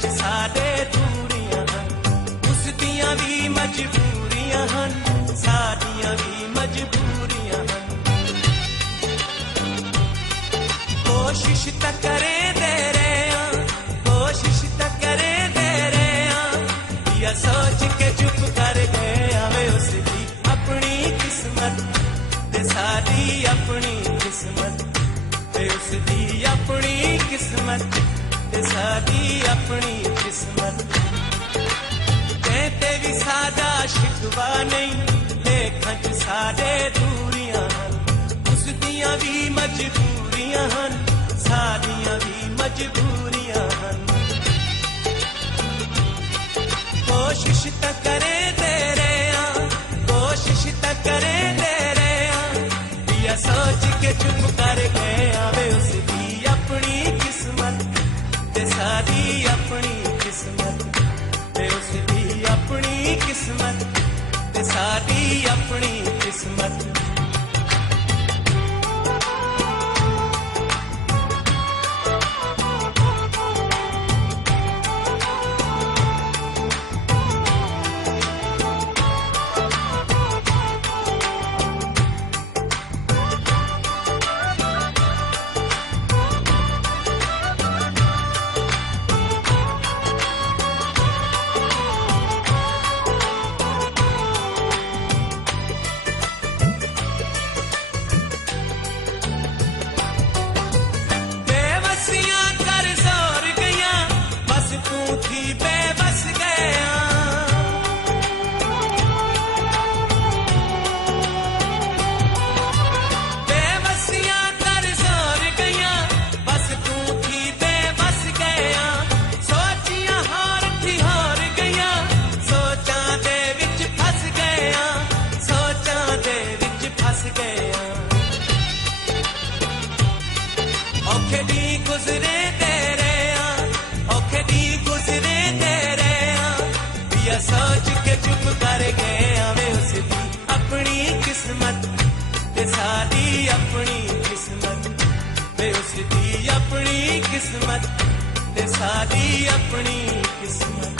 च साडे दूरियां हन, उस दियां भी मजबूरियां हन, साडियां भी मजबूरियां हन। कोशिश तां करे दे रहे हां, कोशिश तां करे दे रहे हां, या सोच के चुप कर गए आवे उसदी अपनी किस्मत ते साडी अपनी किस्मत, ते उसदी अपनी किस्मत ते साडी अपनी किस्मत। कहते भी सादा शिकवा नहीं, लेखां च साडे दूरियां हन, उस दियां भी मजबूरियां हन, साडियां भी मजबूरियां हन। कोशिश तां करे दे रहे हां, कोशिश तां करे दे रहे हां, या सोच के चुप कर गए आवे उसदी अपनी किस्मत ते साडी अपनी किस्मत, ते उसदी अपनी किस्मत ते साडी अपनी किस्मत। सोच के चुप कर गए आवे उसदी अपनी किस्मत ते साडी अपनी किस्मत, ते उसदी अपनी किस्मत ते साडी अपनी किस्मत।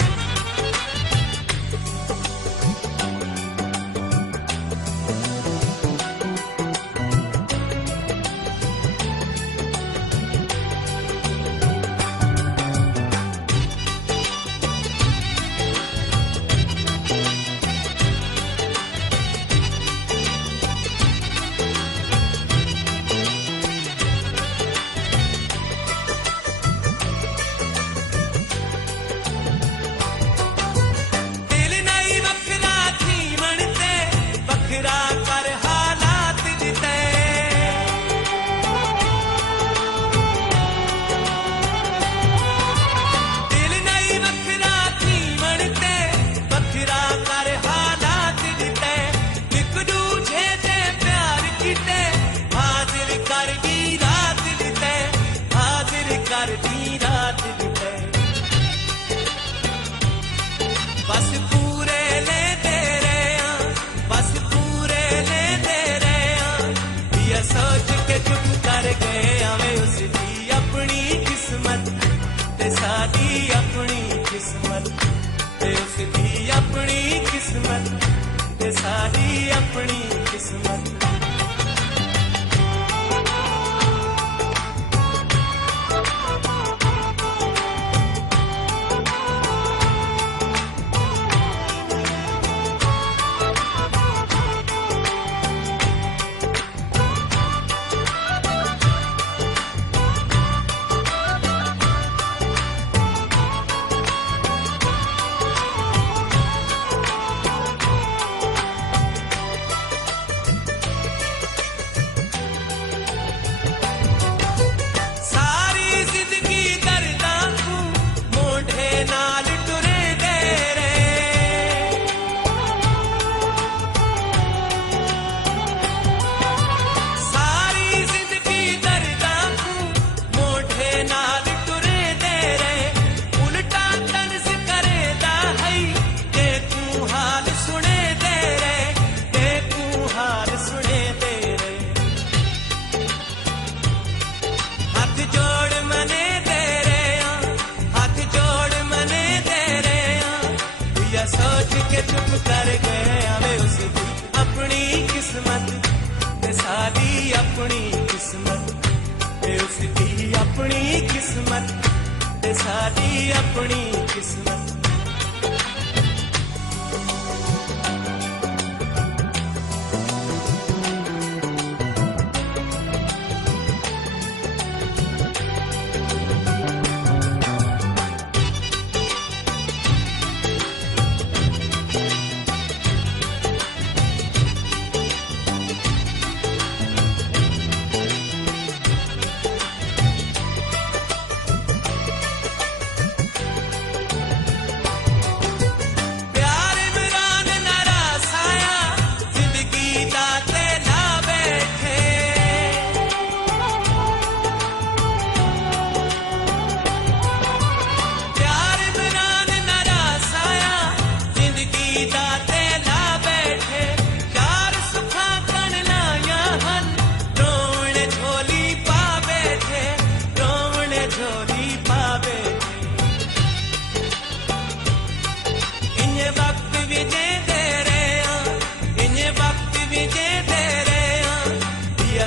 बस पूरे ले दे रहे हां, बस पूरे ले दे रहे हां, या सोच के चुप कर गए आवे उसदी अपनी किस्मत ते साडी अपनी किस्मत, ते उसदी अपनी किस्मत ते साडी अपनी किस्मत। अपनी किस्मत।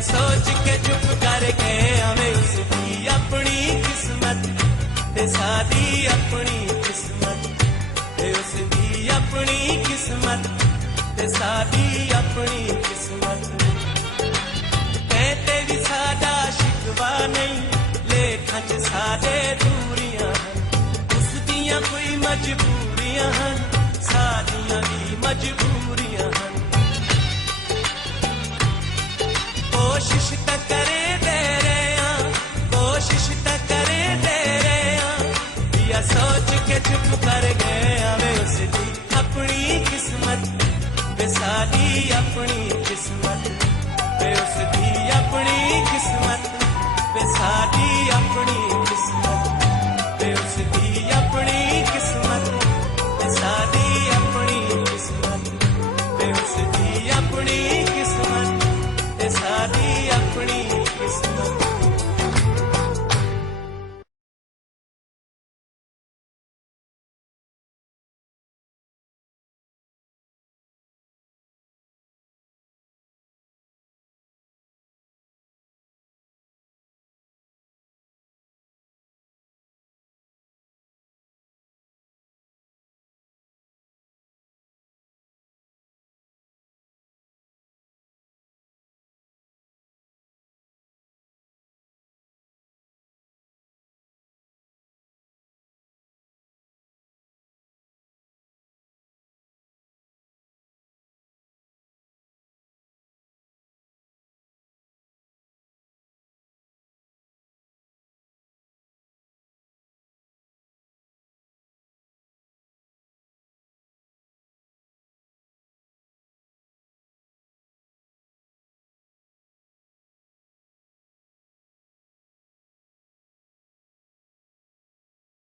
सोच के चुप कर गए हमें उसकी अपनी किस्मत ते सादी अपनी किस्मत ते उसकी अपनी किस्मत ते सादी अपनी किस्मत। कहते भी सादा शिकवा नहीं लेखां च सादे दूरियां उस दियां कोई मजबूरियां हन सादियां भी मजबूरियां हन। कोशिश त करे दे रहे कोशिश त करे दे रहे या सोच के चुप कर गए हमें उसकी अपनी किस्मत बेसादी अपनी किस्मत उसकी अपनी किस्मत बेसादी अपनी